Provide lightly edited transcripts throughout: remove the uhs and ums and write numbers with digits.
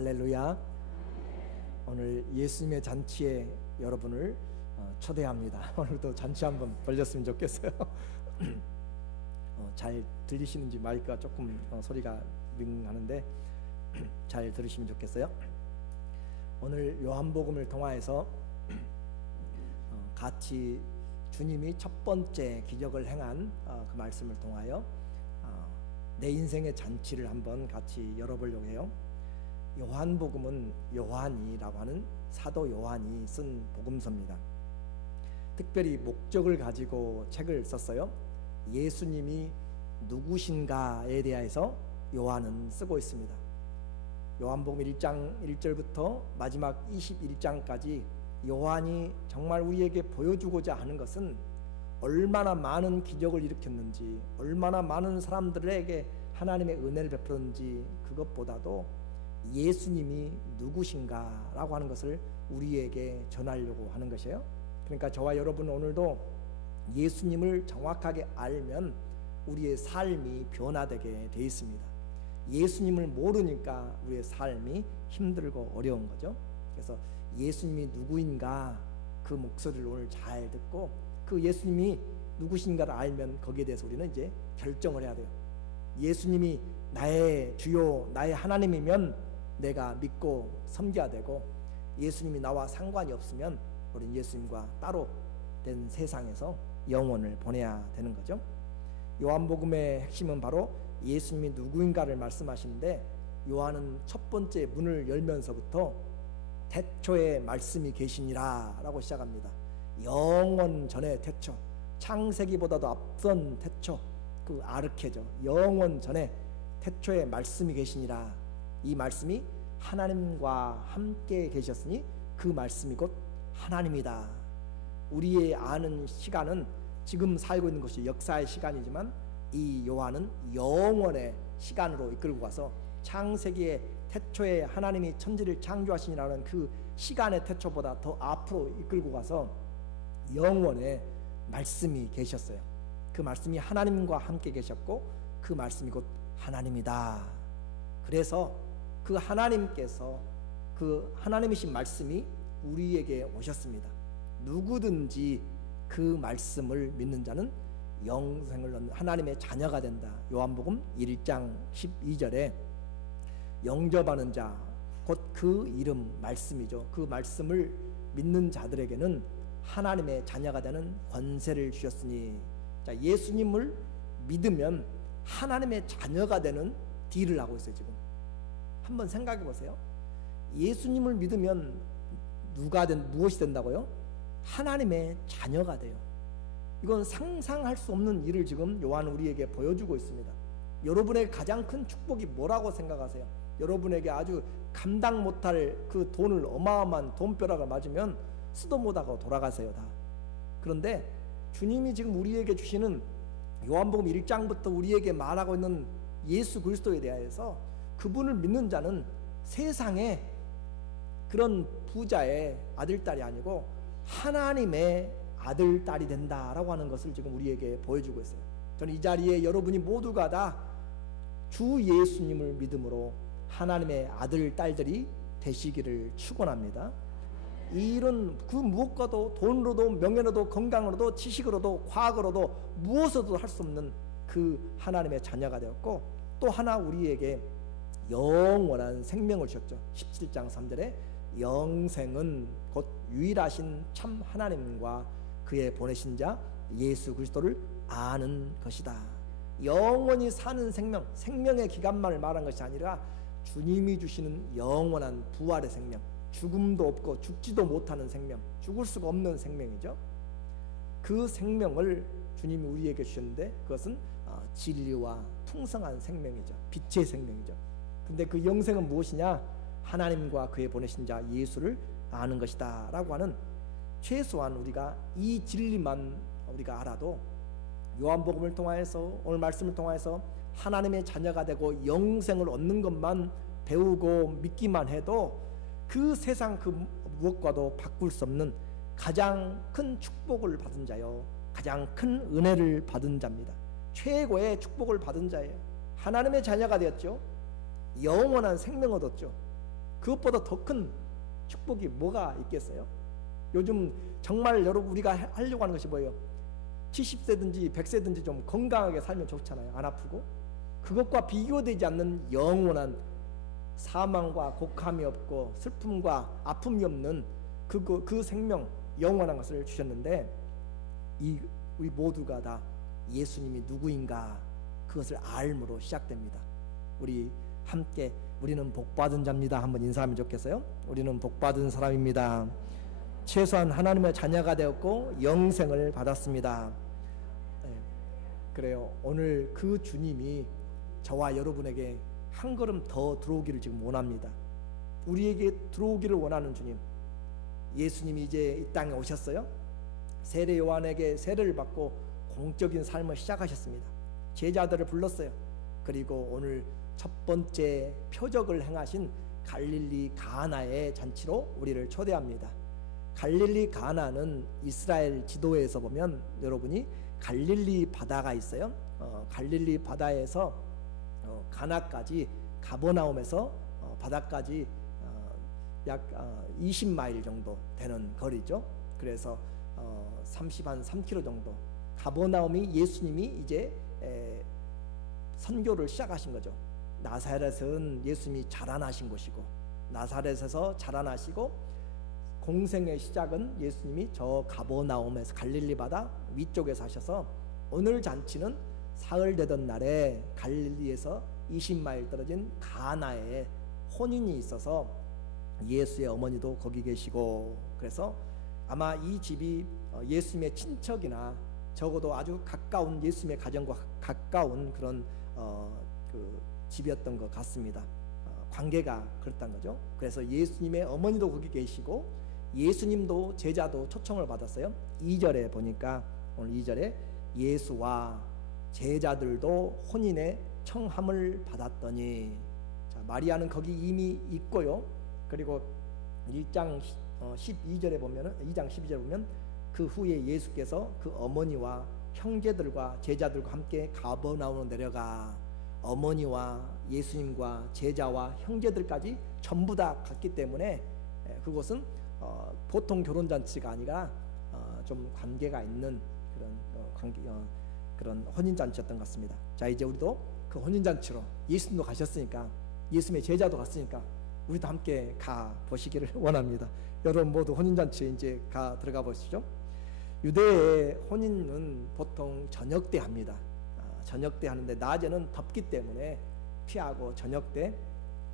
할렐루야. 오늘 예수님의 잔치에 여러분을 초대합니다. 오늘도 잔치 한번 벌렸으면 좋겠어요. 잘 들리시는지 마이크가 조금 소리가 윙하는데 잘 들으시면 좋겠어요. 오늘 요한복음을 통하여서 같이 주님이 첫 번째 기적을 행한 그 말씀을 통하여 내 인생의 잔치를 한번 같이 열어보려고 해요. 요한복음은 요한이라고 하는 사도 요한이 쓴 복음서입니다. 특별히 목적을 가지고 책을 썼어요. 예수님이 누구신가에 대해서 요한은 쓰고 있습니다. 요한복음 1장 1절부터 마지막 21장까지 요한이 정말 우리에게 보여주고자 하는 것은 얼마나 많은 기적을 일으켰는지, 얼마나 많은 사람들에게 하나님의 은혜를 베풀었는지, 그것보다도 예수님이 누구신가라고 하는 것을 우리에게 전하려고 하는 것이에요. 그러니까 저와 여러분은 오늘도 예수님을 정확하게 알면 우리의 삶이 변화되게 되어 있습니다. 예수님을 모르니까 우리의 삶이 힘들고 어려운 거죠. 그래서 예수님이 누구인가 그 목소리를 오늘 잘 듣고 그 예수님이 누구신가를 알면 거기에 대해서 우리는 이제 결정을 해야 돼요. 예수님이 나의 주요, 나의 하나님이면 내가 믿고 섬겨야 되고, 예수님이 나와 상관이 없으면 우리는 예수님과 따로 된 세상에서 영혼을 보내야 되는 거죠. 요한복음의 핵심은 바로 예수님이 누구인가를 말씀하시는데, 요한은 첫 번째 문을 열면서부터 태초에 말씀이 계시니라 라고 시작합니다. 영원 전의 태초, 창세기보다도 앞선 태초, 그 아르케죠. 영원 전에 태초에 말씀이 계시니라. 이 말씀이 하나님과 함께 계셨으니 그 말씀이 곧 하나님이다. 우리의 아는 시간은 지금 살고 있는 것이 역사의 시간이지만 이 요한은 영원의 시간으로 이끌고 가서 창세기의 태초에 하나님이 천지를 창조하시니라는 그 시간의 태초보다 더 앞으로 이끌고 가서 영원의 말씀이 계셨어요. 그 말씀이 하나님과 함께 계셨고 그 말씀이 곧 하나님이다. 그래서 그 하나님께서, 그 하나님이신 말씀이 우리에게 오셨습니다. 누구든지 그 말씀을 믿는 자는 영생을 얻는 하나님의 자녀가 된다. 요한복음 1장 12절에 영접하는 자, 곧 그 이름 말씀이죠. 그 말씀을 믿는 자들에게는 하나님의 자녀가 되는 권세를 주셨으니, 자, 예수님을 믿으면 하나님의 자녀가 되는 딜을 하고 있어요. 지금 한번 생각해 보세요. 예수님을 믿으면 무엇이 된다고요? 하나님의 자녀가 돼요. 이건 상상할 수 없는 일을 지금 요한은 우리에게 보여주고 있습니다. 여러분의 가장 큰 축복이 뭐라고 생각하세요? 여러분에게 아주 감당 못할 그 돈을, 어마어마한 돈벼락을 맞으면 쓰도 못하고 돌아가세요 다. 그런데 주님이 지금 우리에게 주시는 요한복음 1장부터 우리에게 말하고 있는 예수 그리스도에 대해서, 그분을 믿는 자는 세상에 그런 부자의 아들, 딸이 아니고 하나님의 아들, 딸이 된다라고 하는 것을 지금 우리에게 보여주고 있어요. 저는 이 자리에 여러분이 모두가 다 주 예수님을 믿음으로 하나님의 아들, 딸들이 되시기를 축원합니다. 이런 그 무엇과도, 돈으로도, 명예로도, 건강으로도, 지식으로도, 과학으로도 무엇으로도 할 수 없는 그 하나님의 자녀가 되었고, 또 하나 우리에게 영원한 생명을 주셨죠. 17장 3절에 영생은 곧 유일하신 참 하나님과 그의 보내신 자 예수 그리스도를 아는 것이다. 영원히 사는 생명, 생명의 기간만을 말한 것이 아니라 주님이 주시는 영원한 부활의 생명, 죽음도 없고 죽지도 못하는 생명, 죽을 수가 없는 생명이죠. 그 생명을 주님이 우리에게 주셨는데, 그것은 진리와 풍성한 생명이죠. 빛의 생명이죠. 근데 그 영생은 무엇이냐? 하나님과 그의 보내신 자 예수를 아는 것이다 라고 하는, 최소한 우리가 이 진리만 우리가 알아도, 요한복음을 통하여서, 오늘 말씀을 통하여서 하나님의 자녀가 되고 영생을 얻는 것만 배우고 믿기만 해도 그 세상 그 무엇과도 바꿀 수 없는 가장 큰 축복을 받은 자요, 가장 큰 은혜를 받은 자입니다. 최고의 축복을 받은 자예요. 하나님의 자녀가 되었죠. 영원한 생명 얻었죠. 그것보다 더 큰 축복이 뭐가 있겠어요? 요즘 정말 여러분 우리가 하려고 하는 것이 뭐예요? 70세든지 100세든지 좀 건강하게 살면 좋잖아요. 안 아프고. 그것과 비교되지 않는 영원한 사망과 곡함이 없고 슬픔과 아픔이 없는 그 생명, 영원한 것을 주셨는데, 우리 모두가 다 예수님이 누구인가 그것을 알므로 시작됩니다. 우리 함께 우리는 복받은 자입니다. 한번 인사하면 좋겠어요? 우리는 복받은 사람입니다. 최소한 하나님의 자녀가 되었고 영생을 받았습니다. 네, 그래요. 오늘 그 주님이 저와 여러분에게 한 걸음 더 들어오기를 지금 원합니다. 우리에게 들어오기를 원하는 주님, 예수님이 이제 이 땅에 오셨어요. 세례 요한에게 세례를 받고 공적인 삶을 시작하셨습니다. 제자들을 불렀어요. 그리고 오늘 첫 번째 표적을 행하신 갈릴리 가나의 잔치로 우리를 초대합니다. 갈릴리 가나는 이스라엘 지도에서 보면 여러분이 갈릴리 바다가 있어요. 갈릴리 바다에서 가나까지, 가버나움에서 바다까지 약 20마일 정도 되는 거리죠. 그래서 3km 정도. 가버나움이 예수님이 이제 선교를 시작하신 거죠. 나사렛은 예수님이 자라나신 곳이고, 나사렛에서 자라나시고 공생의 시작은 예수님이 저 가버나움에서 갈릴리 바다 위쪽에서 하셔서, 오늘 잔치는 사흘 되던 날에 갈릴리에서 20마일 떨어진 가나에 혼인이 있어서 예수의 어머니도 거기 계시고, 그래서 아마 이 집이 예수님의 친척이나 적어도 아주 가까운, 예수님의 가정과 가까운 그런 그 집이었던 것 같습니다. 관계가 그렇다는 거죠. 그래서 예수님의 어머니도 거기 계시고 예수님도 제자도 초청을 받았어요. 2절에 보니까, 오늘 2절에 예수와 제자들도 혼인의 청함을 받았더니, 자, 마리아는 거기 이미 있고요. 그리고 1장 12절에 보면은, 2장 12절에 보면 그 후에 예수께서 그 어머니와 형제들과 제자들과 함께 가버나움으로 내려가, 어머니와 예수님과 제자와 형제들까지 전부 다 갔기 때문에 그곳은 보통 결혼잔치가 아니라 좀 관계가 있는 그런 그런 혼인잔치였던 것 같습니다. 자, 이제 우리도 그 혼인잔치로, 예수님도 가셨으니까, 예수님의 제자도 갔으니까 우리도 함께 가 보시기를 원합니다. 여러분 모두 혼인잔치에 이제 들어가 보시죠. 유대의 혼인은 보통 저녁 때 합니다. 저녁 때 하는데 낮에는 덥기 때문에 피하고 저녁 때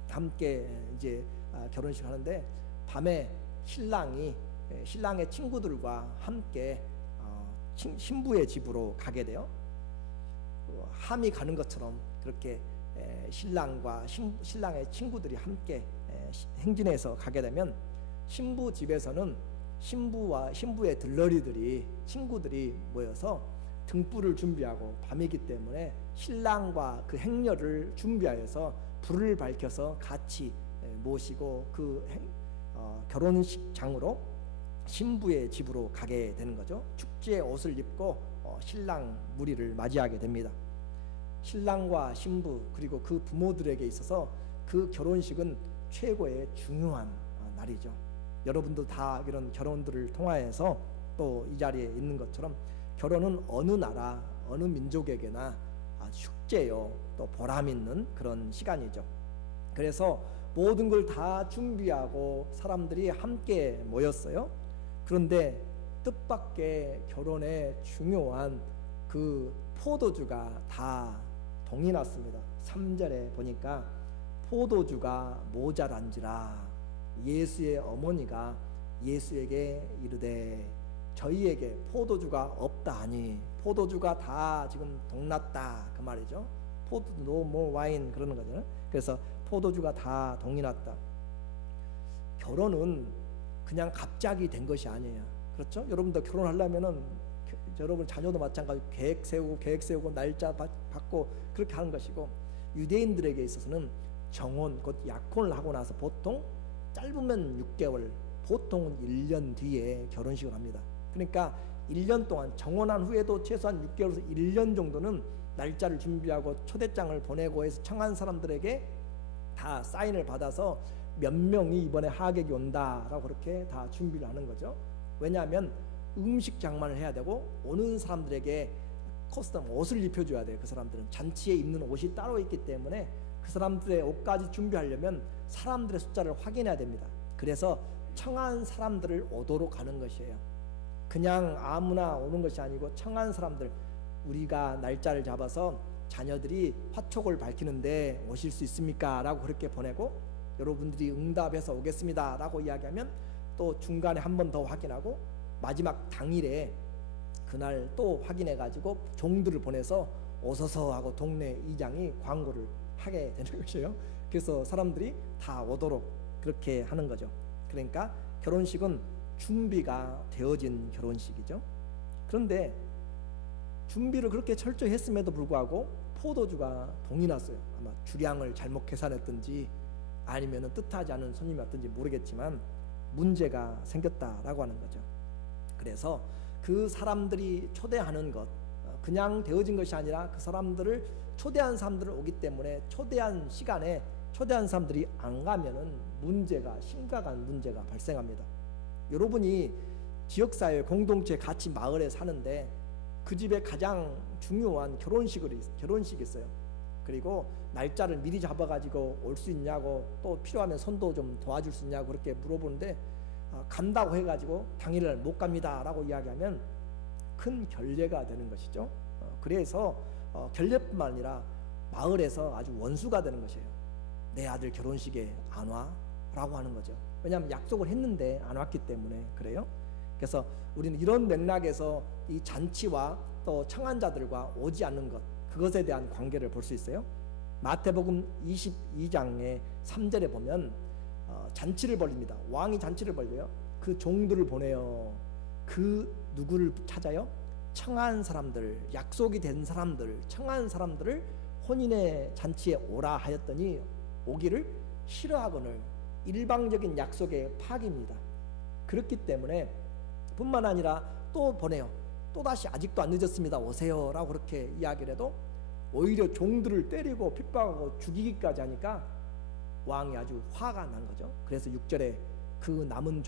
함께 이제 결혼식 하는데, 밤에 신랑의 친구들과 함께 신부의 집으로 가게 돼요. 함이 가는 것처럼 그렇게 신랑의 친구들이 함께 행진해서 가게 되면, 신부 집에서는 신부와 신부의 들러리들이, 친구들이 모여서 등불을 준비하고, 밤이기 때문에 신랑과 그 행렬을 준비하여서 불을 밝혀서 같이 모시고 그 결혼식장으로 신부의 집으로 가게 되는 거죠. 축제의 옷을 입고 신랑 무리를 맞이하게 됩니다. 신랑과 신부 그리고 그 부모들에게 있어서 그 결혼식은 최고의 중요한 날이죠. 여러분도 다 이런 결혼들을 통하여서 또 이 자리에 있는 것처럼, 결혼은 어느 나라, 어느 민족에게나 축제요, 또 보람 있는 그런 시간이죠. 그래서 모든 걸 다 준비하고 사람들이 함께 모였어요. 그런데 뜻밖의 결혼에 중요한 그 포도주가 다 동이 났습니다. 3절에 보니까 포도주가 모자란지라 예수의 어머니가 예수에게 이르되 저희에게 포도주가 없다 하니, 포도주가 다 지금 동났다 그 말이죠. 포도 no more wine 그러는 거잖아요. 그래서 포도주가 다 동이 났다. 결혼은 그냥 갑자기 된 것이 아니에요. 그렇죠? 여러분도 결혼하려면은, 여러분 자녀도 마찬가지, 계획 세우고 날짜 받고 그렇게 하는 것이고, 유대인들에게 있어서는 정혼, 곧 약혼을 하고 나서 보통 짧으면 6개월, 보통은 1년 뒤에 결혼식을 합니다. 그러니까 1년 동안, 정혼한 후에도 최소한 6개월에서 1년 정도는 날짜를 준비하고 초대장을 보내고 해서 청한 사람들에게 다 사인을 받아서 몇 명이 이번에 하객이 온다라고 그렇게 다 준비를 하는 거죠. 왜냐하면 음식 장만을 해야 되고 오는 사람들에게 커스텀 옷을 입혀줘야 돼요. 그 사람들은 잔치에 입는 옷이 따로 있기 때문에 그 사람들의 옷까지 준비하려면 사람들의 숫자를 확인해야 됩니다. 그래서 청한 사람들을 오도록 하는 것이에요. 그냥 아무나 오는 것이 아니고 청한 사람들, 우리가 날짜를 잡아서 자녀들이 화촉을 밝히는데 오실 수 있습니까? 라고 그렇게 보내고 여러분들이 응답해서 오겠습니다 라고 이야기하면 또 중간에 한 번 더 확인하고 마지막 당일에 그날 또 확인해 가지고 종들을 보내서 오소서 하고 동네 이장이 광고를 하게 되는 것이에요. 그래서 사람들이 다 오도록 그렇게 하는 거죠. 그러니까 결혼식은 준비가 되어진 결혼식이죠. 그런데 준비를 그렇게 철저히 했음에도 불구하고 포도주가 동이 났어요. 아마 주량을 잘못 계산했든지 아니면 뜻하지 않은 손님이 왔든지 모르겠지만 문제가 생겼다라고 하는 거죠. 그래서 그 사람들이 초대하는 것, 그냥 되어진 것이 아니라 그 사람들을 초대한 사람들을 오기 때문에 초대한 시간에 초대한 사람들이 안 가면은 심각한 문제가 발생합니다. 여러분이 지역사회 공동체 같이 마을에 사는데 그 집에 가장 중요한 결혼식이 있어요. 그리고 날짜를 미리 잡아가지고 올 수 있냐고, 또 필요하면 손도 좀 도와줄 수 있냐고 그렇게 물어보는데 간다고 해가지고 당일날 못 갑니다 라고 이야기하면 큰 결례가 되는 것이죠. 그래서 결례뿐만 아니라 마을에서 아주 원수가 되는 것이에요. 내 아들 결혼식에 안 와? 라고 하는 거죠. 왜냐하면 약속을 했는데 안 왔기 때문에 그래요. 그래서 우리는 이런 맥락에서 이 잔치와 또 청한자들과 오지 않는 것, 그것에 대한 관계를 볼 수 있어요. 마태복음 22장의 3절에 보면 잔치를 벌립니다. 왕이 잔치를 벌려요. 그 종들을 보내요. 그 누구를 찾아요? 청한 사람들, 약속이 된 사람들, 청한 사람들을 혼인의 잔치에 오라 하였더니 오기를 싫어하거늘 일방적인 약속의 파기입니다. 그렇기 때문에 뿐만 아니라 또 보내요. 또다시 아직도 안 늦었습니다. 오세요 라고 그렇게 이야기를 해도 오히려 종들을 때리고 핍박하고 죽이기까지 하니까 왕이 아주 화가 난 거죠. 그래서 6절에 그 남은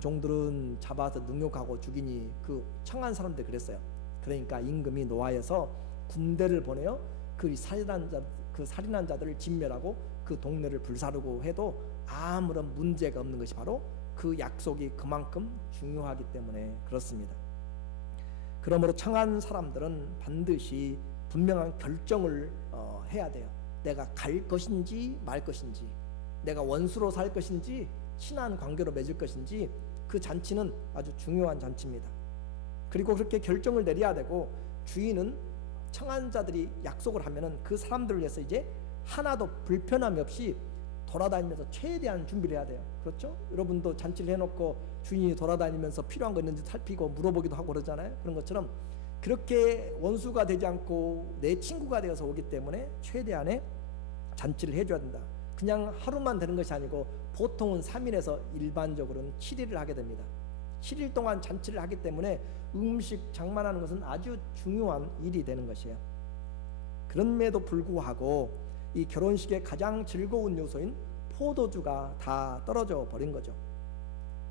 종들은 잡아서 능욕하고 죽이니 그 청한 사람들 그랬어요. 그러니까 임금이 노하여서 군대를 보내요. 그 살인한 자들을 진멸하고 그 동네를 불사르고 해도 아무런 문제가 없는 것이 바로 그 약속이 그만큼 중요하기 때문에 그렇습니다. 그러므로 청한 사람들은 반드시 분명한 결정을 해야 돼요. 내가 갈 것인지 말 것인지, 내가 원수로 살 것인지 친한 관계로 맺을 것인지, 그 잔치는 아주 중요한 잔치입니다. 그리고 그렇게 결정을 내려야 되고, 주인은 청한 자들이 약속을 하면은 그 사람들을 위해서 이제 하나도 불편함이 없이 돌아다니면서 최대한 준비를 해야 돼요. 그렇죠? 여러분도 잔치를 해놓고 주인이 돌아다니면서 필요한 거 있는지 살피고 물어보기도 하고 그러잖아요. 그런 것처럼 그렇게 원수가 되지 않고 내 친구가 되어서 오기 때문에 최대한의 잔치를 해줘야 된다. 그냥 하루만 되는 것이 아니고 보통은 3일에서 일반적으로는 7일을 하게 됩니다. 7일 동안 잔치를 하기 때문에 음식 장만하는 것은 아주 중요한 일이 되는 것이에요. 그럼에도 불구하고 이 결혼식의 가장 즐거운 요소인 포도주가 다 떨어져 버린 거죠.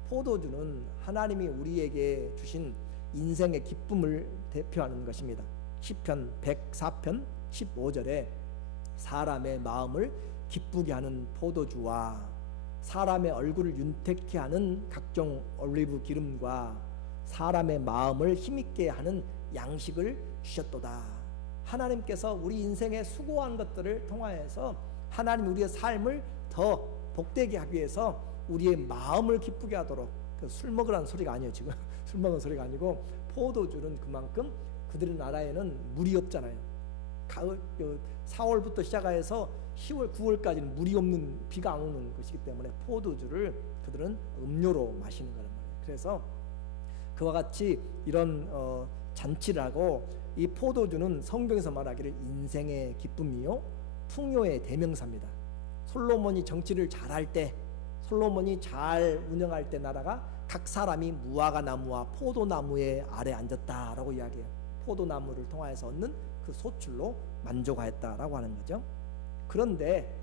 포도주는 하나님이 우리에게 주신 인생의 기쁨을 대표하는 것입니다. 시편 104편 15절에 사람의 마음을 기쁘게 하는 포도주와 사람의 얼굴을 윤택케 하는 각종 올리브 기름과 사람의 마음을 힘있게 하는 양식을 주셨도다. 하나님께서 우리 인생에 수고한 것들을 통하여서 하나님 우리의 삶을 더 복되게 하기 위해서 우리의 마음을 기쁘게 하도록, 술 먹으라는 소리가 아니에요. 지금 술 먹은 소리가 아니고 포도주는 그만큼 그들의 나라에는 물이 없잖아요. 가을 4월부터 시작해서 10월 9월까지는 물이 없는, 비가 안 오는 것이기 때문에 포도주를 그들은 음료로 마시는 거란 말이에요. 그래서 그와 같이 이런 잔치를 하고, 이 포도주는 성경에서 말하기를 인생의 기쁨이요 풍요의 대명사입니다. 솔로몬이 정치를 잘할 때, 솔로몬이 잘 운영할 때 나라가 각 사람이 무화과 나무와 포도나무의 아래 앉았다라고 이야기해요. 포도나무를 통하여서 얻는 그 소출로 만족하였다라고 하는 거죠. 그런데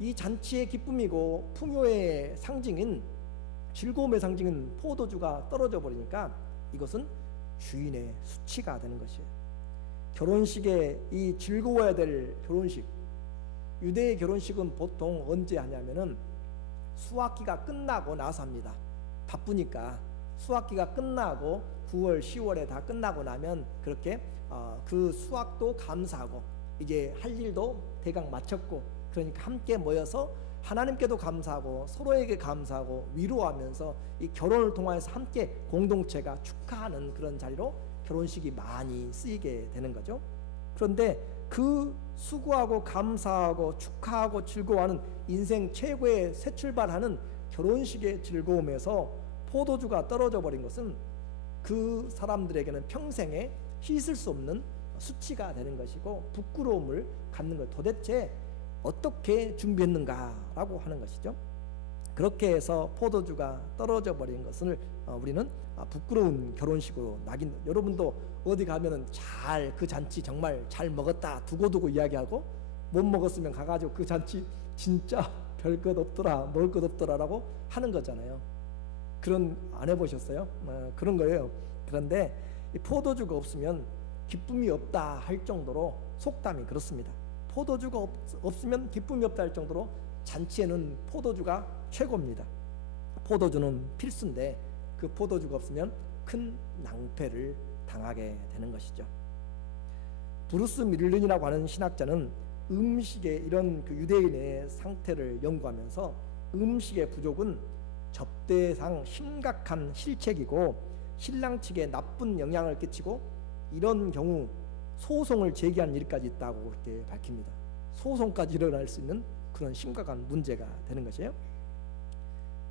이 잔치의 기쁨이고 풍요의 상징인 즐거움의 상징인 포도주가 떨어져 버리니까 이것은 주인의 수치가 되는 것이에요. 결혼식에 이 즐거워야 될 결혼식, 유대의 결혼식은 보통 언제 하냐면은 수학기가 끝나고 나서 합니다. 바쁘니까 수학기가 끝나고 9월, 10월에 다 끝나고 나면 그렇게 그 수학도 감사하고 이제 할 일도 대강 마쳤고, 그러니까 함께 모여서 하나님께도 감사하고 서로에게 감사하고 위로하면서 이 결혼을 통해서 함께 공동체가 축하하는 그런 자리로 결혼식이 많이 쓰이게 되는 거죠. 그런데 그 수고하고 감사하고 축하하고 즐거워하는 인생 최고의 새 출발하는 결혼식의 즐거움에서 포도주가 떨어져 버린 것은 그 사람들에게는 평생에 씻을 수 없는 수치가 되는 것이고 부끄러움을 갖는 것, 도대체 어떻게 준비했는가라고 하는 것이죠. 그렇게 해서 포도주가 떨어져 버린 것을 우리는 부끄러운 결혼식으로 낙인. 여러분도 어디 가면은 잘 그 잔치 정말 잘 먹었다 두고두고 이야기하고, 못 먹었으면 가가지고 그 잔치 진짜 별 것 없더라, 먹을 것 없더라라고 하는 거잖아요. 그런 안 해보셨어요? 그런 거예요. 그런데 이 포도주가 없으면 기쁨이 없다 할 정도로 속담이 그렇습니다. 포도주가 없으면 기쁨이 없다 할 정도로 잔치에는 포도주가 최고입니다. 포도주는 필수인데 그 포도주가 없으면 큰 낭패를 당하게 되는 것이죠. 브루스 밀른이라고 하는 신학자는 음식의 이런 그 유대인의 상태를 연구하면서 음식의 부족은 접대상 심각한 실책이고 신랑 측에 나쁜 영향을 끼치고 이런 경우 소송을 제기한 일까지 있다고 그렇게 밝힙니다. 소송까지 일어날 수 있는 그런 심각한 문제가 되는 것이에요.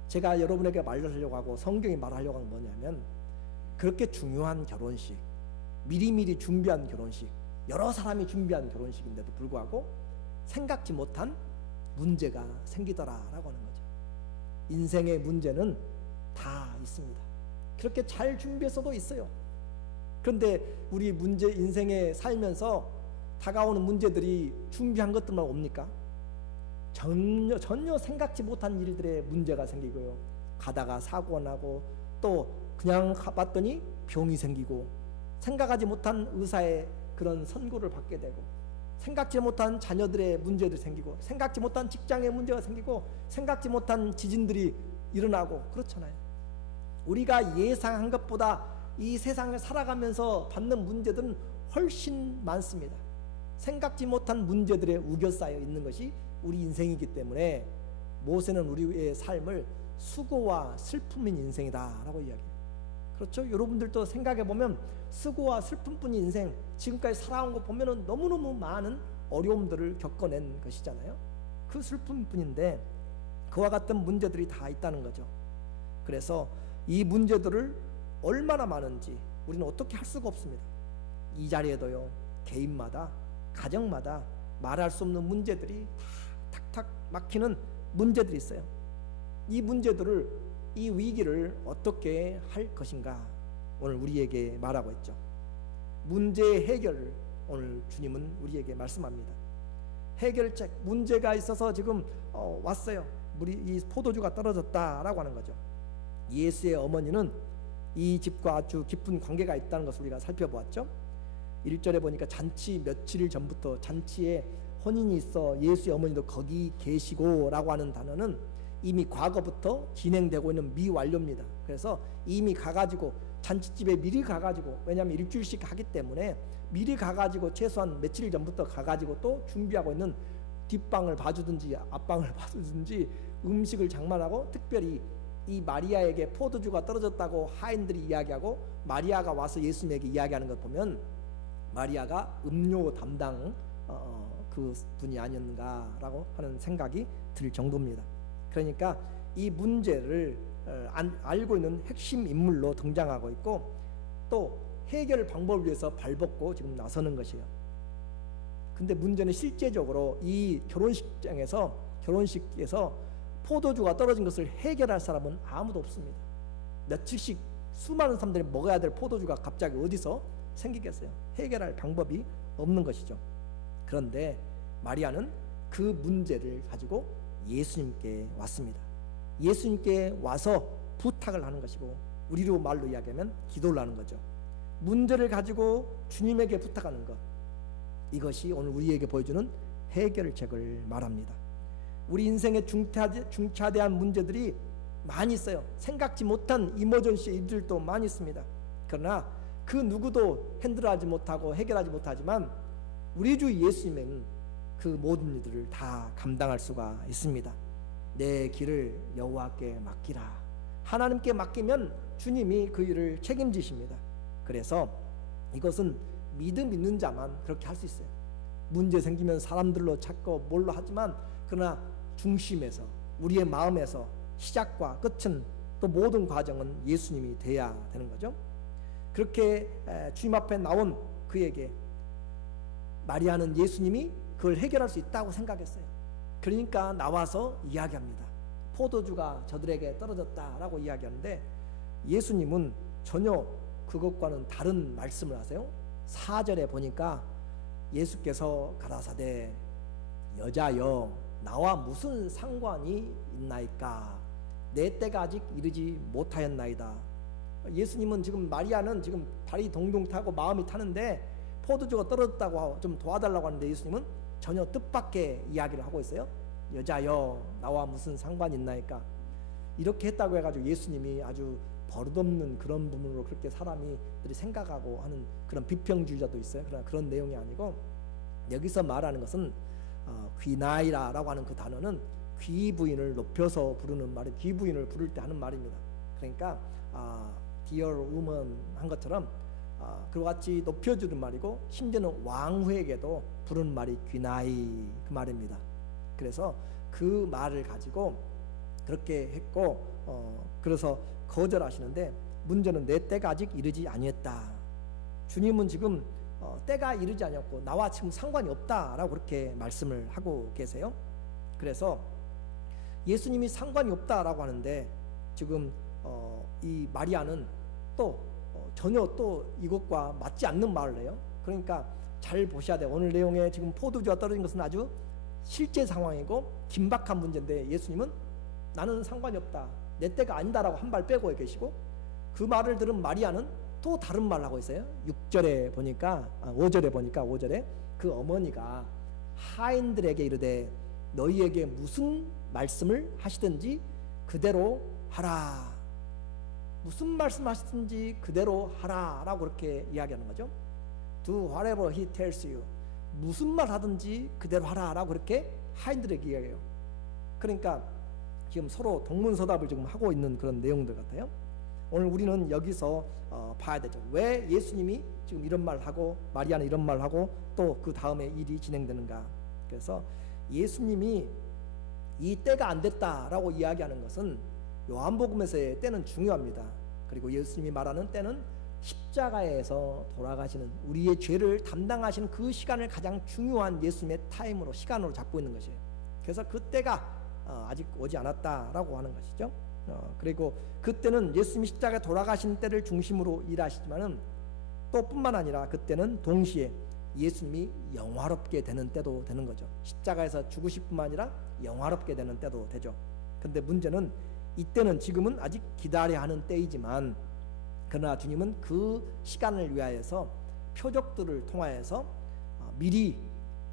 제가 여러분에게 말하려고 하고 성경이 말하려고 하는 뭐냐면, 그렇게 중요한 결혼식, 미리미리 준비한 결혼식, 여러 사람이 준비한 결혼식인데도 불구하고 생각지 못한 문제가 생기더라라고 하는 거죠. 인생의 문제는 다 있습니다. 그렇게 잘 준비해서도 있어요. 그런데 우리 인생에 살면서 다가오는 문제들이 준비한 것들만 옵니까? 전혀 생각지 못한 일들의 문제가 생기고요. 가다가 사고가 나고, 또 그냥 봤더니 병이 생기고, 생각하지 못한 의사의 그런 선고를 받게 되고, 생각지 못한 자녀들의 문제도 생기고, 생각지 못한 직장의 문제가 생기고, 생각지 못한 지진들이 일어나고 그렇잖아요. 우리가 예상한 것보다 이 세상을 살아가면서 받는 문제들은 훨씬 많습니다. 생각지 못한 문제들에 우겨싸여 있는 것이 우리 인생이기 때문에 모세는 우리의 삶을 수고와 슬픔인 인생이다라고 이야기해요. 그렇죠? 여러분들도 생각해보면 수고와 슬픔뿐인 인생, 지금까지 살아온 거 보면은 너무너무 많은 어려움들을 겪어낸 것이잖아요. 그 슬픔뿐인데 그와 같은 문제들이 다 있다는 거죠. 그래서 이 문제들을 얼마나 많은지 우리는 어떻게 할 수가 없습니다. 이 자리에도요, 개인마다, 가정마다 말할 수 없는 문제들이 다 탁탁 막히는 문제들이 있어요. 이 문제들을, 이 위기를 어떻게 할 것인가 오늘 우리에게 말하고 있죠. 문제 해결을 오늘 주님은 우리에게 말씀합니다. 해결책, 문제가 있어서 지금 왔어요. 이 포도주가 떨어졌다라고 하는 거죠. 예수의 어머니는 이 집과 아주 깊은 관계가 있다는 것을 우리가 살펴보았죠. 1절에 보니까 잔치 며칠 전부터 잔치에 혼인이 있어 예수의 어머니도 거기 계시고 라고 하는 단어는 이미 과거부터 진행되고 있는 미완료입니다. 그래서 이미 가가지고 잔치집에 미리 가가지고, 왜냐하면 일주일씩 하기 때문에 미리 가가지고 최소한 며칠 전부터 가가지고 또 준비하고 있는, 뒷방을 봐주든지 앞방을 봐주든지 음식을 장만하고, 특별히 이 마리아에게 포도주가 떨어졌다고 하인들이 이야기하고 마리아가 와서 예수님에게 이야기하는 것 보면 마리아가 음료 담당 그 분이 아니었는가라고 하는 생각이 들 정도입니다. 그러니까 이 문제를 알고 있는 핵심 인물로 등장하고 있고, 또 해결 방법을 위해서 발벗고 지금 나서는 것이에요. 근데 문제는 실제적으로 이 결혼식에서 포도주가 떨어진 것을 해결할 사람은 아무도 없습니다. 며칠씩 수많은 사람들이 먹어야 될 포도주가 갑자기 어디서 생기겠어요? 해결할 방법이 없는 것이죠. 그런데 마리아는 그 문제를 가지고 예수님께 왔습니다. 예수님께 와서 부탁을 하는 것이고, 우리로 말로 이야기하면 기도를 하는 거죠. 문제를 가지고 주님에게 부탁하는 것, 이것이 오늘 우리에게 보여주는 해결책을 말합니다. 우리 인생에 중차대한 문제들이 많이 있어요. 생각지 못한 이머전시 일들도 많이 있습니다. 그러나 그 누구도 핸들하지 못하고 해결하지 못하지만 우리 주 예수님은 그 모든 일들을 다 감당할 수가 있습니다. 내 길을 여호와께 맡기라. 하나님께 맡기면 주님이 그 일을 책임지십니다. 그래서 이것은 믿음 있는 자만 그렇게 할 수 있어요. 문제 생기면 사람들로 찾고 뭘로 하지만, 그러나 중심에서, 우리의 마음에서 시작과 끝은, 또 모든 과정은 예수님이 돼야 되는 거죠. 그렇게 주님 앞에 나온 그에게 마리아는 예수님이 그걸 해결할 수 있다고 생각했어요. 그러니까 나와서 이야기합니다. 포도주가 저들에게 떨어졌다라고 이야기하는데, 예수님은 전혀 그것과는 다른 말씀을 하세요. 4절에 보니까 예수께서 가라사대 여자여 나와 무슨 상관이 있나이까, 내 때가 아직 이르지 못하였나이다. 예수님은 지금, 마리아는 지금 발이 동동 타고 마음이 타는데 포도주가 떨어졌다고 좀 도와달라고 하는데, 예수님은 전혀 뜻밖의 이야기를 하고 있어요. 여자여 나와 무슨 상관이 있나이까. 이렇게 했다고 해가지고 예수님이 아주 버릇없는 그런 부분으로 그렇게 사람들이 생각하고 하는 그런 비평주의자도 있어요. 그러나 그런 내용이 아니고, 여기서 말하는 것은 귀나이라라고 하는 그 단어는 귀부인을 높여서 부르는 말이, 귀부인을 부를 때 하는 말입니다. 그러니까 dear woman 한 것처럼 그와 같이 높여주는 말이고, 심지어는 왕후에게도 부르는 말이 귀나이, 그 말입니다. 그래서 그 말을 가지고 그렇게 했고, 그래서 거절하시는데, 문제는 내 때가 아직 이르지 아니했다. 주님은 지금 때가 이르지 않았고 나와 지금 상관이 없다라고 그렇게 말씀을 하고 계세요. 그래서 예수님이 상관이 없다라고 하는데, 지금 이 마리아는 또 전혀 또 이것과 맞지 않는 말을 해요. 그러니까 잘 보셔야 돼요. 오늘 내용에 지금 포도주가 떨어진 것은 아주 실제 상황이고 긴박한 문제인데, 예수님은 나는 상관이 없다, 내 때가 아니다라고 한 발 빼고 계시고, 그 말을 들은 마리아는 또 다른 말을 하고 있어요. 6절에 보니까 5절에 그 어머니가 하인들에게 이르되 너희에게 무슨 말씀을 하시든지 그대로 하라. 무슨 말씀 하시든지 그대로 하라 라고 그렇게 이야기하는 거죠. Do whatever he tells you. 무슨 말 하든지 그대로 하라 라고 그렇게 하인들에게 이야기해요. 그러니까 지금 서로 동문서답을 지금 하고 있는 그런 내용들 같아요. 오늘 우리는 여기서 봐야 되죠. 왜 예수님이 지금 이런 말을 하고 마리아는 이런 말을 하고 또 그 다음에 일이 진행되는가. 그래서 예수님이 이 때가 안 됐다라고 이야기하는 것은 요한복음에서의 때는 중요합니다. 그리고 예수님이 말하는 때는 십자가에서 돌아가시는, 우리의 죄를 담당하시는 그 시간을 가장 중요한 예수님의 타임으로, 시간으로 잡고 있는 것이에요. 그래서 그 때가 아직 오지 않았다라고 하는 것이죠. 그리고 그때는 예수님이 십자가에 돌아가신 때를 중심으로 일하시지만은 또 뿐만 아니라 그때는 동시에 예수님이 영화롭게 되는 때도 되는 거죠. 십자가에서 죽으실 뿐만 아니라 영화롭게 되는 때도 되죠. 근데 문제는 이때는, 지금은 아직 기다려야 하는 때이지만, 그러나 주님은 그 시간을 위하여서 표적들을 통하여서 미리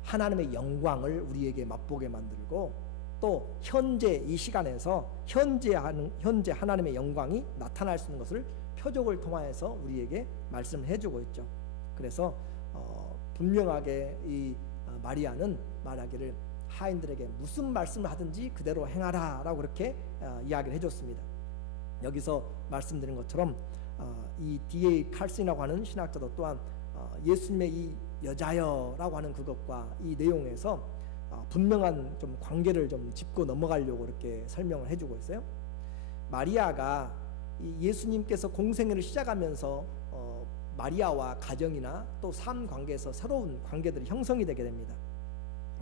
하나님의 영광을 우리에게 맛보게 만들고, 또 현재 이 시간에서 현재 하나님의 영광이 나타날 수 있는 것을 표적을 통하여서 우리에게 말씀을 해주고 있죠. 그래서 분명하게 이 마리아는 말하기를 하인들에게 무슨 말씀을 하든지 그대로 행하라 라고 그렇게 이야기를 해줬습니다. 여기서 말씀드린 것처럼 이 D.A. 칼슨이라고 하는 신학자도 또한 예수님의 이 여자여라고 하는 그것과 이 내용에서 분명한 좀 관계를 좀 짚고 넘어가려고 이렇게 설명을 해주고 있어요. 마리아가 이 예수님께서 공생애를 시작하면서 마리아와 가정이나 또 삶 관계에서 새로운 관계들이 형성이 되게 됩니다.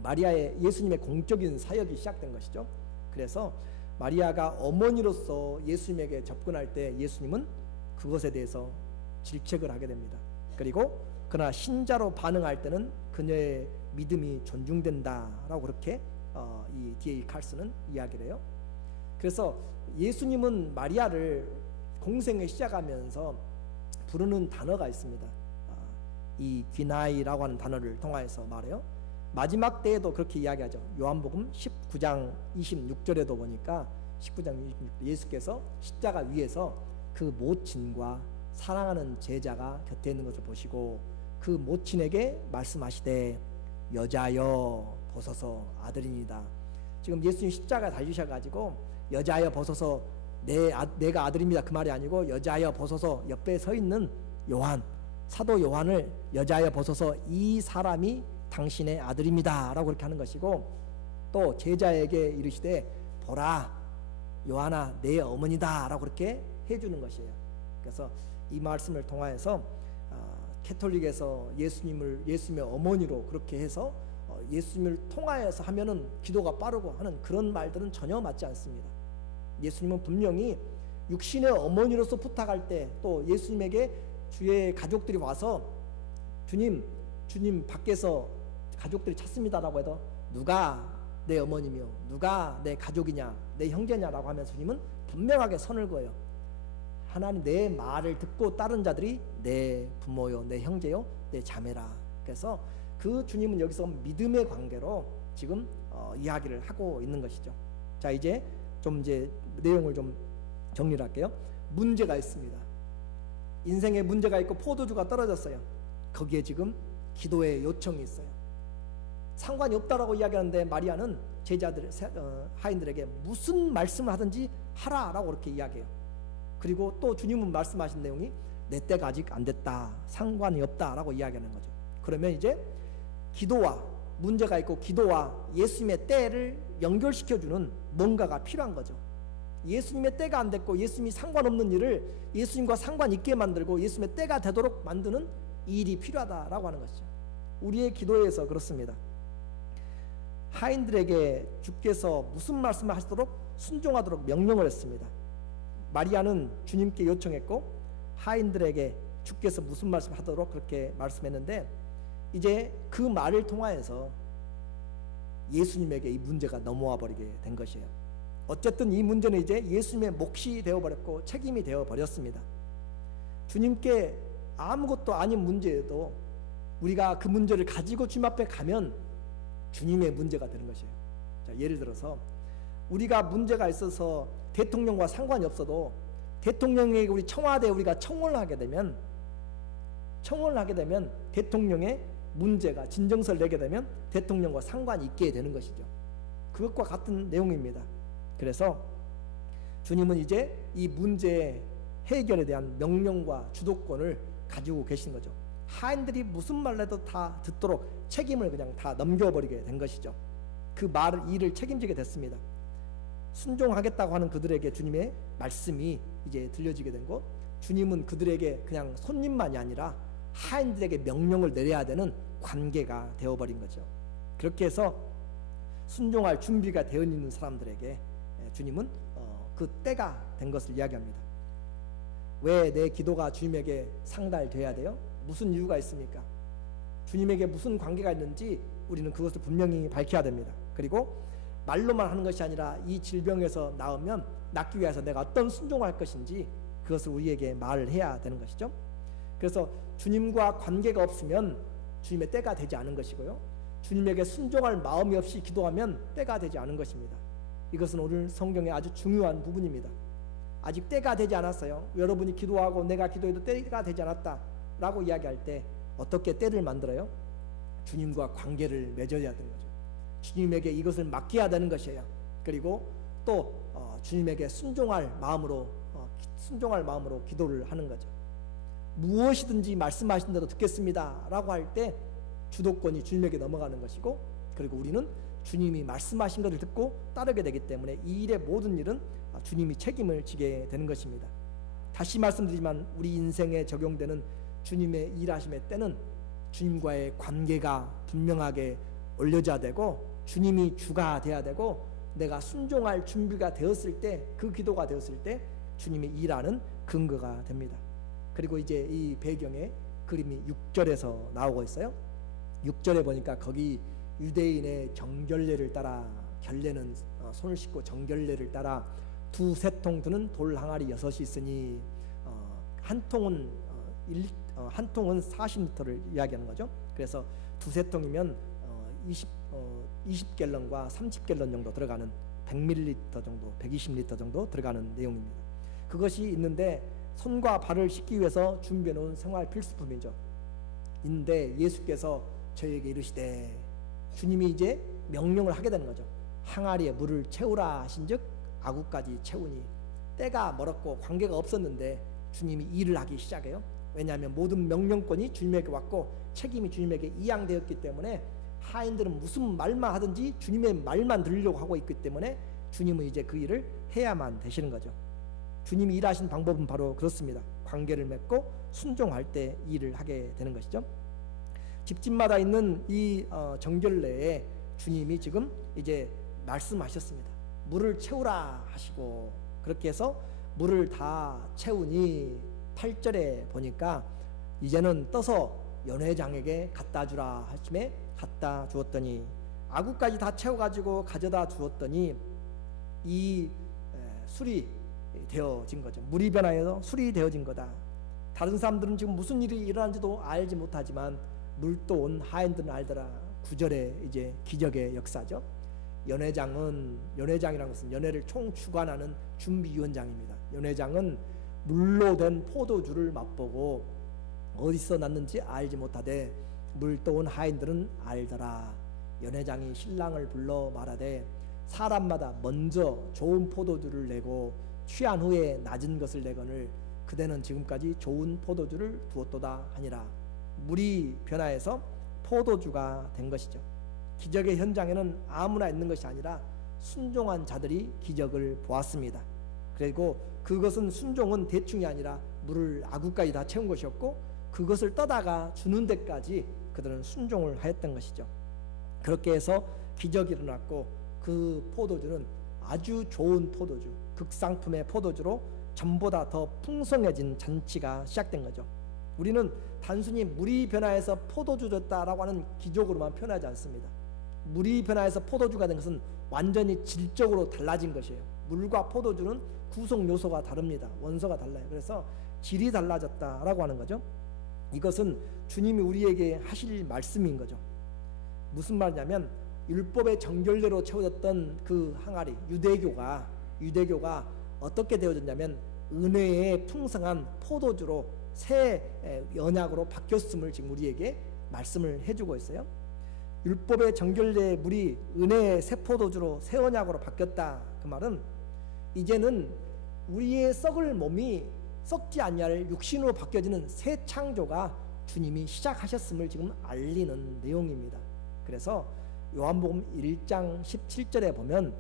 마리아의 예수님의 공적인 사역이 시작된 것이죠. 그래서 마리아가 어머니로서 예수님에게 접근할 때 예수님은 그것에 대해서 질책을 하게 됩니다. 그러나 신자로 반응할 때는 그녀의 믿음이 존중된다라고 그렇게 이 D.A. 칼슨은 이야기를 해요. 그래서 예수님은 마리아를 공생에 시작하면서 부르는 단어가 있습니다. 이 귀나이라고 하는 단어를 통하여서 말해요. 마지막 때에도 그렇게 이야기하죠. 요한복음 19장 26절에도 보니까 19장 26절 예수께서 십자가 위에서 그 모친과 사랑하는 제자가 곁에 있는 것을 보시고 그 모친에게 말씀하시되 여자여 보소서 아들이니다. 지금 예수님 십자가 달리셔가지고 여자여 보소서 내가 아들입니다 그 말이 아니고 여자여 보소서 옆에 서 있는 요한 사도 요한을 여자여 보소서 이 사람이 당신의 아들입니다 라고 그렇게 하는 것이고 또 제자에게 이르시되 보라 요한아 내 어머니다 라고 그렇게 해주는 것이에요. 그래서 이 말씀을 통하여서 캐톨릭에서 예수님의 어머니로 그렇게 해서 예수님을 통하여서 하면은 기도가 빠르고 하는 그런 말들은 전혀 맞지 않습니다. 예수님은 분명히 육신의 어머니로서 부탁할 때 또 예수님에게 주의 가족들이 와서 주님 밖에서 가족들이 찾습니다라고 해도 누가 내 어머니며 누가 내 가족이냐 내 형제냐라고 하면서 주님은 분명하게 선을 그어요. 하나님 내 말을 듣고 따른 자들이 내 부모요 내 형제요 내 자매라. 그래서 그 주님은 여기서 믿음의 관계로 지금 이야기를 하고 있는 것이죠. 자 이제 내용을 좀 정리를 할게요. 문제가 있습니다. 인생에 문제가 있고 포도주가 떨어졌어요. 거기에 지금 기도의 요청이 있어요. 상관이 없다라고 이야기하는데 마리아는 제자들 하인들에게 무슨 말씀을 하든지 하라라고 그렇게 이야기해요. 그리고 또 주님은 말씀하신 내용이 내 때가 아직 안 됐다 상관이 없다라고 이야기하는 거죠. 그러면 이제 기도와 문제가 있고 기도와 예수님의 때를 연결시켜주는 뭔가가 필요한 거죠. 예수님의 때가 안 됐고 예수님이 상관없는 일을 예수님과 상관 있게 만들고 예수님의 때가 되도록 만드는 일이 필요하다라고 하는 것이죠. 우리의 기도에서 그렇습니다. 하인들에게 주께서 무슨 말씀을 하시도록 순종하도록 명령을 했습니다. 마리아는 주님께 요청했고 하인들에게 주께서 무슨 말씀을 하도록 그렇게 말씀했는데 이제 그 말을 통하여서 예수님에게 이 문제가 넘어와 버리게 된 것이에요. 어쨌든 이 문제는 이제 예수님의 몫이 되어버렸고 책임이 되어버렸습니다. 주님께 아무것도 아닌 문제에도 우리가 그 문제를 가지고 주님 앞에 가면 주님의 문제가 되는 것이에요. 자, 예를 들어서 우리가 문제가 있어서 대통령과 상관이 없어도 대통령에게 우리 청와대에 우리가 청원을 하게 되면 대통령의 문제가 진정서를 내게 되면 대통령과 상관이 있게 되는 것이죠. 그것과 같은 내용입니다. 그래서 주님은 이제 이 문제 해결에 대한 명령과 주도권을 가지고 계신 거죠. 하인들이 무슨 말을 해도 다 듣도록 책임을 그냥 다 넘겨버리게 된 것이죠. 그 일을 책임지게 됐습니다. 순종하겠다고 하는 그들에게 주님의 말씀이 이제 들려지게 된 것, 주님은 그들에게 그냥 손님만이 아니라 하인들에게 명령을 내려야 되는 관계가 되어버린 거죠. 그렇게 해서 순종할 준비가 되어 있는 사람들에게 주님은 그 때가 된 것을 이야기합니다. 왜 내 기도가 주님에게 상달돼야 돼요? 무슨 이유가 있습니까? 주님에게 무슨 관계가 있는지 우리는 그것을 분명히 밝혀야 됩니다. 그리고 말로만 하는 것이 아니라 이 질병에서 낫기 위해서 내가 어떤 순종을 할 것인지 그것을 우리에게 말을 해야 되는 것이죠. 그래서 주님과 관계가 없으면 주님의 때가 되지 않은 것이고요, 주님에게 순종할 마음이 없이 기도하면 때가 되지 않은 것입니다. 이것은 오늘 성경의 아주 중요한 부분입니다. 아직 때가 되지 않았어요. 여러분이 기도하고 내가 기도해도 때가 되지 않았다 라고 이야기할 때 어떻게 때를 만들어요? 주님과 관계를 맺어야 되는 거죠. 주님에게 이것을 맡겨야 되는 것이에요. 그리고 또 주님에게 순종할 마음으로 기도를 하는 거죠. 무엇이든지 말씀하신 대로 듣겠습니다 라고 할 때 주도권이 주님에게 넘어가는 것이고, 그리고 우리는 주님이 말씀하신 것을 듣고 따르게 되기 때문에 이 일의 모든 일은 주님이 책임을 지게 되는 것입니다. 다시 말씀드리지만 우리 인생에 적용되는 주님의 일하심의 때는 주님과의 관계가 분명하게 올려져야 되고 주님이 주가 돼야 되고 내가 순종할 준비가 되었을 때, 그 기도가 되었을 때 주님이 일하는 근거가 됩니다. 그리고 이제 이 배경에 그림이 6절에서 나오고 있어요. 6절에 보니까 거기 유대인의 정결례를 따라 결례는 손을 씻고 정결례를 따라 두세 통 드는 돌 항아리 6이 있으니 한 통은 40리터를 이야기하는 거죠. 그래서 두세 통이면 20갤런과 30갤런 정도 들어가는 100ml 정도, 120리터 정도 들어가는 내용입니다. 그것이 있는데 손과 발을 씻기 위해서 준비해 놓은 생활 필수품이죠. 인데 예수께서 저에게 이르시되, 주님이 이제 명령을 하게 되는 거죠. 항아리에 물을 채우라 하신즉 아구까지 채우니, 때가 멀었고 관계가 없었는데 주님이 일을 하기 시작해요. 왜냐하면 모든 명령권이 주님에게 왔고 책임이 주님에게 이양되었기 때문에 하인들은 무슨 말만 하든지 주님의 말만 들으려고 하고 있기 때문에 주님은 이제 그 일을 해야만 되시는 거죠. 주님이 일하신 방법은 바로 그렇습니다. 관계를 맺고 순종할 때 일을 하게 되는 것이죠. 집집마다 있는 이 정결례에 주님이 지금 이제 말씀하셨습니다. 물을 채우라 하시고, 그렇게 해서 물을 다 채우니 8절에 보니까 이제는 떠서 연회장에게 갖다 주라 하심에 갖다 주었더니, 아구까지 다 채워가지고 가져다 주었더니 이 술이 되어진 거죠. 물이 변하여서 술이 되어진 거다. 다른 사람들은 지금 무슨 일이 일어난지도 알지 못하지만 물도 온 하인들은 알더라. 9절에 이제 기적의 역사죠. 연회장이라는 것은 연회를 총주관하는 준비위원장입니다. 연회장은 물로 된 포도주를 맛보고 어디서 났는지 알지 못하되 물도 온 하인들은 알더라. 연회장이 신랑을 불러 말하되, 사람마다 먼저 좋은 포도주를 내고 취한 후에 낮은 것을 내거늘 그대는 지금까지 좋은 포도주를 두었도다 하니라. 물이 변화해서 포도주가 된 것이죠. 기적의 현장에는 아무나 있는 것이 아니라 순종한 자들이 기적을 보았습니다. 그리고 그것은, 순종은 대충이 아니라 물을 아구까지 다 채운 것이었고 그것을 떠다가 주는 데까지 그들은 순종을 하였던 것이죠. 그렇게 해서 기적이 일어났고 그 포도주는 아주 좋은 포도주, 극상품의 포도주로 전보다 더 풍성해진 잔치가 시작된 거죠. 우리는 단순히 물이 변화해서 포도주 됐다라고 하는 기적으로만 표현하지 않습니다. 물이 변화해서 포도주가 된 것은 완전히 질적으로 달라진 것이에요. 물과 포도주는 구성 요소가 다릅니다. 원소가 달라요. 그래서 질이 달라졌다라고 하는 거죠. 이것은 주님이 우리에게 하실 말씀인 거죠. 무슨 말이냐면, 율법의 정결례로 채워졌던 그 항아리, 유대교가 어떻게 되어졌냐면 은혜의 풍성한 포도주로 새 언약으로 바뀌었음을 지금 우리에게 말씀을 해주고 있어요. 율법의 정결례의 물이 은혜의 새 포도주로 새 언약으로 바뀌었다. 그 말은 이제는 우리의 썩을 몸이 썩지 않냐를 육신으로 바뀌어지는 새 창조가 주님이 시작하셨음을 지금 알리는 내용입니다. 그래서 요한복음 1장 17절에 보면,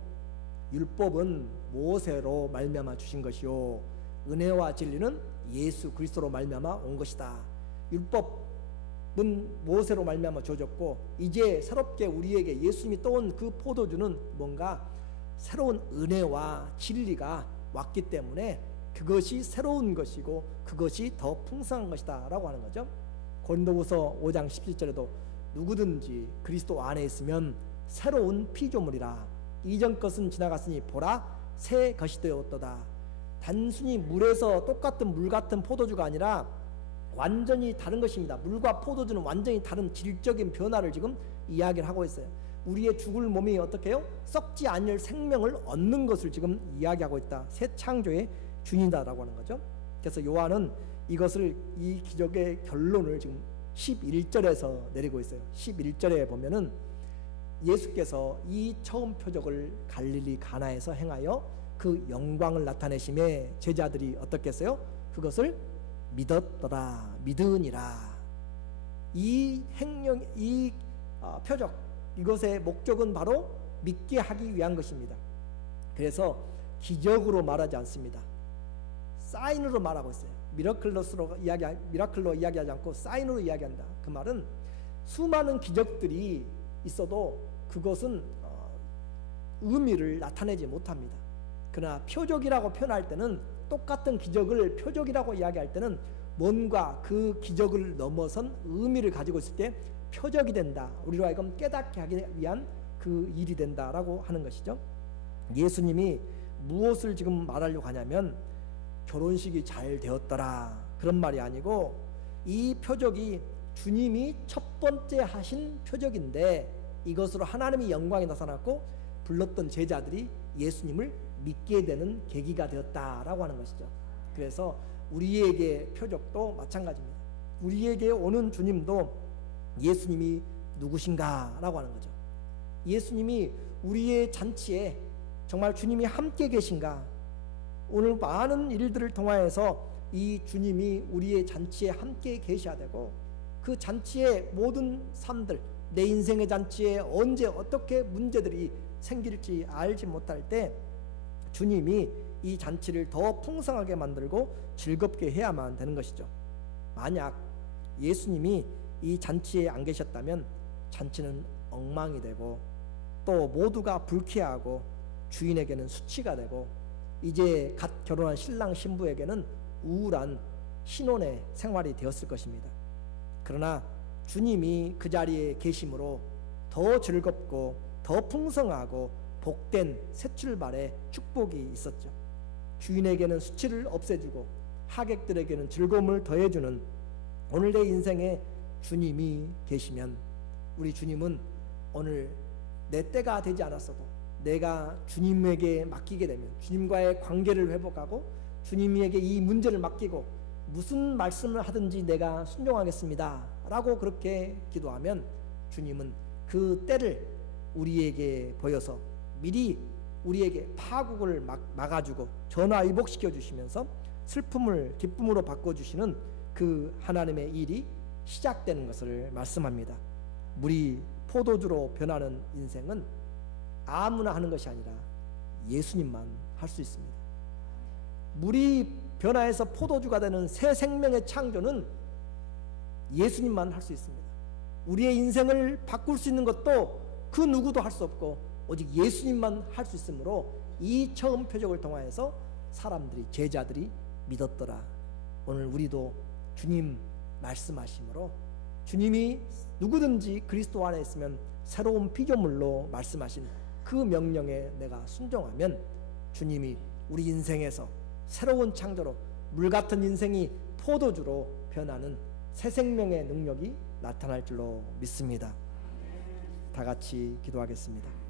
율법은 모세로 말미암아 주신 것이요 은혜와 진리는 예수 그리스도로 말미암아 온 것이다. 율법은 모세로 말미암아 주어졌고 이제 새롭게 우리에게 예수님이 떠온 그 포도주는 뭔가 새로운 은혜와 진리가 왔기 때문에 그것이 새로운 것이고 그것이 더 풍성한 것이다 라고 하는 거죠. 고린도후서 5장 17절에도 누구든지 그리스도 안에 있으면 새로운 피조물이라, 이전 것은 지나갔으니 보라 새 것이 되었도다. 단순히 물에서 똑같은 물 같은 포도주가 아니라 완전히 다른 것입니다. 물과 포도주는 완전히 다른 질적인 변화를 지금 이야기를 하고 있어요. 우리의 죽을 몸이 어떻게 해요? 썩지 않을 생명을 얻는 것을 지금 이야기하고 있다. 새 창조의 주인이다라고 하는 거죠. 그래서 요한은 이것을, 이 기적의 결론을 지금 11절에서 내리고 있어요. 11절에 보면은 예수께서 이 처음 표적을 갈릴리 가나에서 행하여 그 영광을 나타내심에 제자들이 어떻게 했어요? 그것을 믿었더라, 믿으니라. 이 행령, 이 표적, 이것의 목적은 바로 믿게 하기 위한 것입니다. 그래서 기적으로 말하지 않습니다. 사인으로 말하고 있어요. 미라클로 이야기하지 않고 사인으로 이야기한다. 그 말은 수많은 기적들이 있어도 그것은 의미를 나타내지 못합니다. 그러나 표적이라고 표현할 때는, 똑같은 기적을 표적이라고 이야기할 때는 뭔가 그 기적을 넘어선 의미를 가지고 있을 때 표적이 된다. 우리로 하여금 깨닫게 하기 위한 그 일이 된다라고 하는 것이죠. 예수님이 무엇을 지금 말하려고 하냐면 결혼식이 잘 되었더라 그런 말이 아니고, 이 표적이 주님이 첫 번째 하신 표적인데 이것으로 하나님의 영광이 나타났고 불렀던 제자들이 예수님을 믿게 되는 계기가 되었다라고 하는 것이죠. 그래서 우리에게 표적도 마찬가지입니다. 우리에게 오는 주님도 예수님이 누구신가라고 하는 거죠. 예수님이 우리의 잔치에 정말 주님이 함께 계신가? 오늘 많은 일들을 통하여서 이 주님이 우리의 잔치에 함께 계셔야 되고, 그 잔치의 모든 삶들, 내 인생의 잔치에 언제 어떻게 문제들이 생길지 알지 못할 때 주님이 이 잔치를 더 풍성하게 만들고 즐겁게 해야만 되는 것이죠. 만약 예수님이 이 잔치에 안 계셨다면 잔치는 엉망이 되고 또 모두가 불쾌하고 주인에게는 수치가 되고 이제 갓 결혼한 신랑 신부에게는 우울한 신혼의 생활이 되었을 것입니다. 그러나 주님이 그 자리에 계심으로 더 즐겁고 더 풍성하고 복된 새 출발의 축복이 있었죠. 주인에게는 수치를 없애주고 하객들에게는 즐거움을 더해주는 오늘 내 인생에 주님이 계시면, 우리 주님은 오늘 내 때가 되지 않았어도 내가 주님에게 맡기게 되면, 주님과의 관계를 회복하고 주님에게 이 문제를 맡기고 무슨 말씀을 하든지 내가 순종하겠습니다 라고 그렇게 기도하면 주님은 그 때를 우리에게 보여서 미리 우리에게 파국을 막아주고 전화위복시켜 주시면서 슬픔을 기쁨으로 바꿔주시는 그 하나님의 일이 시작되는 것을 말씀합니다. 물이 포도주로 변하는 인생은 아무나 하는 것이 아니라 예수님만 할 수 있습니다. 물이 변화해서 포도주가 되는 새 생명의 창조는 예수님만 할 수 있습니다. 우리의 인생을 바꿀 수 있는 것도 그 누구도 할 수 없고 오직 예수님만 할 수 있으므로 이 처음 표적을 통하여서 사람들이, 제자들이 믿었더라. 오늘 우리도 주님 말씀하심으로, 주님이 누구든지 그리스도 안에 있으면 새로운 피조물로 말씀하신 그 명령에 내가 순종하면 주님이 우리 인생에서 새로운 창조로 물 같은 인생이 포도주로 변하는 새 생명의 능력이 나타날 줄로 믿습니다. 다 같이 기도하겠습니다.